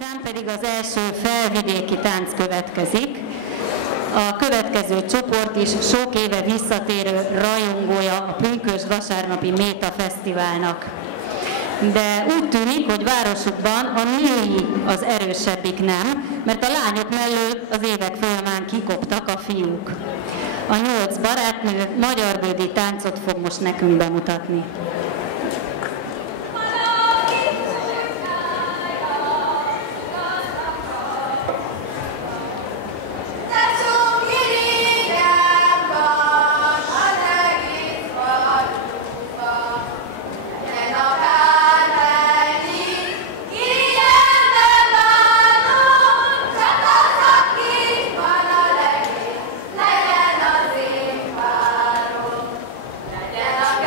Ezután pedig az első felvidéki tánc következik. A következő csoport is sok éve visszatérő rajongója a pünkösd vasárnapi Méta Fesztiválnak. De úgy tűnik, hogy városukban a női az erősebbik nem, mert a lányok mellől az évek folyamán kikoptak a fiúk. A 8 barátnő magyarbődi táncot fog most nekünk bemutatni. Legyen a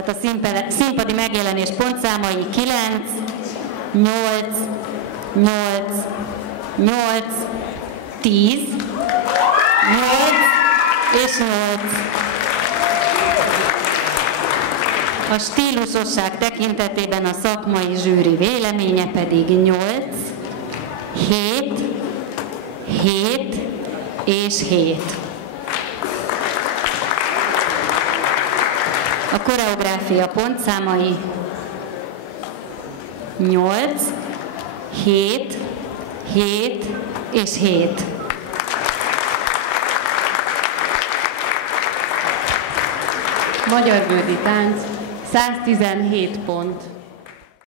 Tehát a színpadi megjelenés pontszámai 9, 8, 8, 8, 10, 8 és 8. A stílusosság tekintetében a szakmai zsűri véleménye pedig 8, 7, 7 és 7. A koreográfia pontszámai 8, 7, 7 és 7. Magyar Völgyi Tánc 117 pont.